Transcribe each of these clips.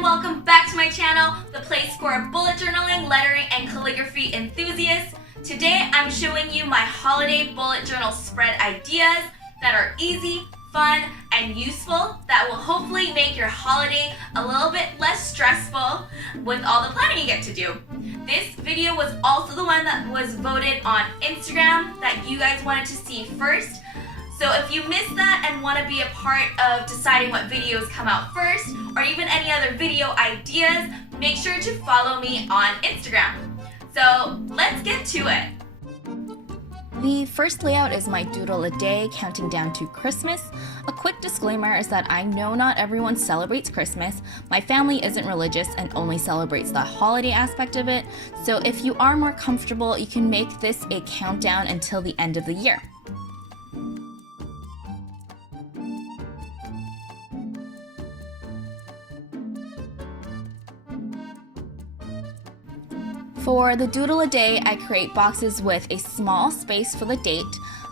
and welcome back to my channel, the place for bullet journaling, lettering, and calligraphy enthusiasts. Today I'm showing you my holiday bullet journal spread ideas that are easy, fun, and useful that will hopefully make your holiday a little bit less stressful with all the planning you get to do. This video was also the one that was voted on Instagram that you guys wanted to see first. So if you missed that and want to be a part of deciding what videos come out first, or even any other video ideas, make sure to follow me on Instagram. So let's get to it. The first layout is my doodle-a-day counting down to Christmas. A quick disclaimer is that I know not everyone celebrates Christmas. My family isn't religious and only celebrates the holiday aspect of it. So if you are more comfortable, you can make this a countdown until the end of the year. For the doodle-a-day, I create boxes with a small space for the date.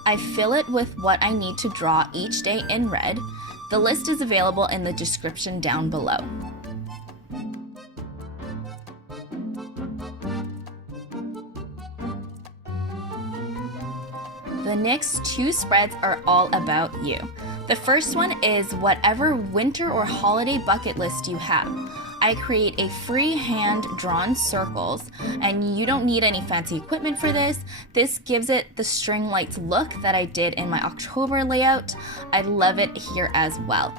I fill it with what I need to draw each day in red. The list is available in the description down below. The next two spreads are all about you. The first one is whatever winter or holiday bucket list you have. I create a free hand-drawn circles, and you don't need any fancy equipment for this. This gives it the string lights look that I did in my October layout. I love it here as well.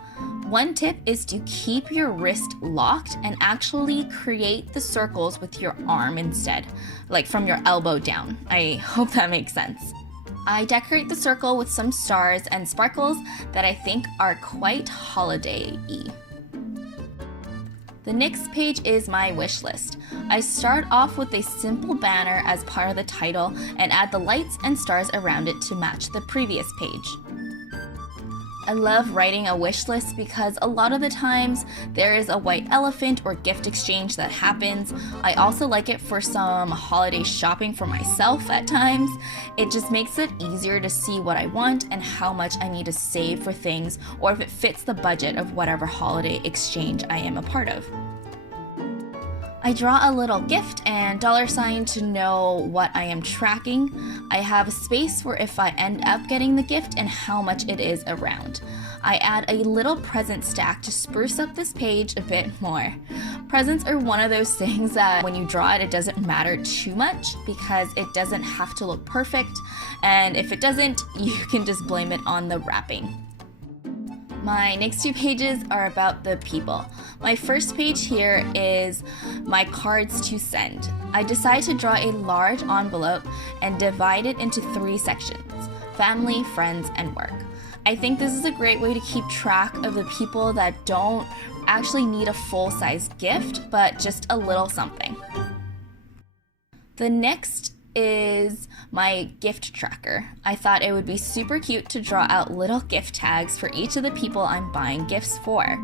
One tip is to keep your wrist locked and actually create the circles with your arm instead, like from your elbow down. I hope that makes sense. I decorate the circle with some stars and sparkles that I think are quite holiday-y. The next page is my wish list. I start off with a simple banner as part of the title and add the lights and stars around it to match the previous page. I love writing a wish list because a lot of the times there is a white elephant or gift exchange that happens. I also like it for some holiday shopping for myself at times. It just makes it easier to see what I want and how much I need to save for things, or if it fits the budget of whatever holiday exchange I am a part of. I draw a little gift and $sign to know what I am tracking. I have a space for if I end up getting the gift and how much it is around. I add a little present stack to spruce up this page a bit more. Presents are one of those things that when you draw it, it doesn't matter too much because it doesn't have to look perfect, and if it doesn't, you can just blame it on the wrapping. My next two pages are about the people. My first page here is my cards to send. I decide to draw a large envelope and divide it into 3 sections: family, friends, and work. I think this is a great way to keep track of the people that don't actually need a full-size gift, but just a little something. The next is my gift tracker. I thought it would be super cute to draw out little gift tags for each of the people I'm buying gifts for.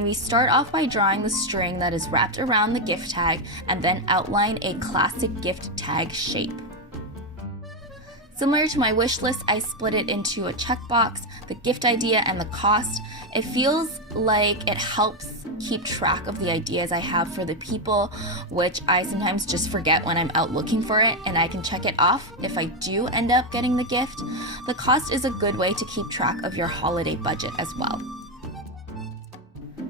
We start off by drawing the string that is wrapped around the gift tag and then outline a classic gift tag shape. Similar to my wish list, I split it into a checkbox, the gift idea, and the cost. It feels like it helps keep track of the ideas I have for the people, which I sometimes just forget when I'm out looking for it, and I can check it off if I do end up getting the gift. The cost is a good way to keep track of your holiday budget as well.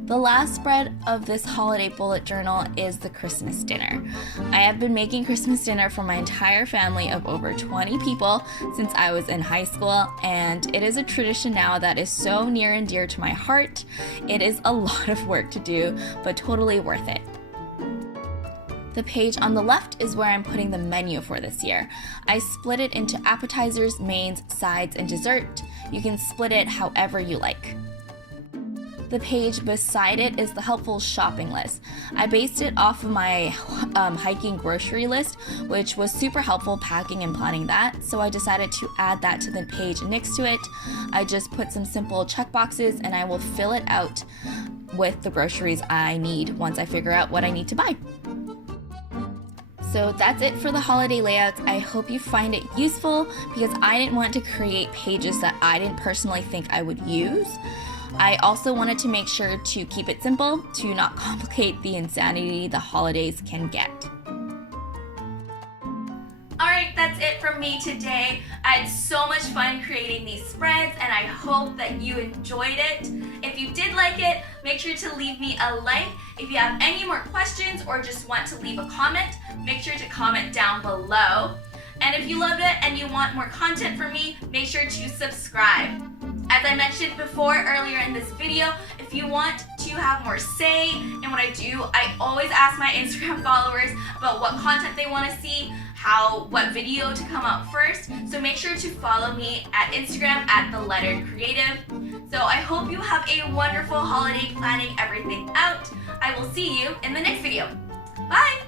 The last spread of this holiday bullet journal is the Christmas dinner. I have been making Christmas dinner for my entire family of over 20 people since I was in high school, and it is a tradition now that is so near and dear to my heart. It is a lot of work to do, but totally worth it. The page on the left is where I'm putting the menu for this year. I split it into appetizers, mains, sides, and dessert. You can split it however you like. The page beside it is the helpful shopping list. I based it off of my hiking grocery list, which was super helpful packing and planning that, so I decided to add that to the page next to it. I just put some simple check boxes and I will fill it out with the groceries I need once I figure out what I need to buy. So that's it for the holiday layouts. I hope you find it useful because I didn't want to create pages that I didn't personally think I would use. I also wanted to make sure to keep it simple to not complicate the insanity the holidays can get. Alright, that's it from me today. I had so much fun creating these spreads and I hope that you enjoyed it. If you did like it, make sure to leave me a like. If you have any more questions or just want to leave a comment, make sure to comment down below. And if you loved it and you want more content from me, make sure to subscribe. As I mentioned before earlier in this video, if you want to have more say in what I do, I always ask my Instagram followers about what content they want to see, what video to come out first. So make sure to follow me at Instagram at @theletteredcreative. So I hope you have a wonderful holiday planning everything out. I will see you in the next video. Bye!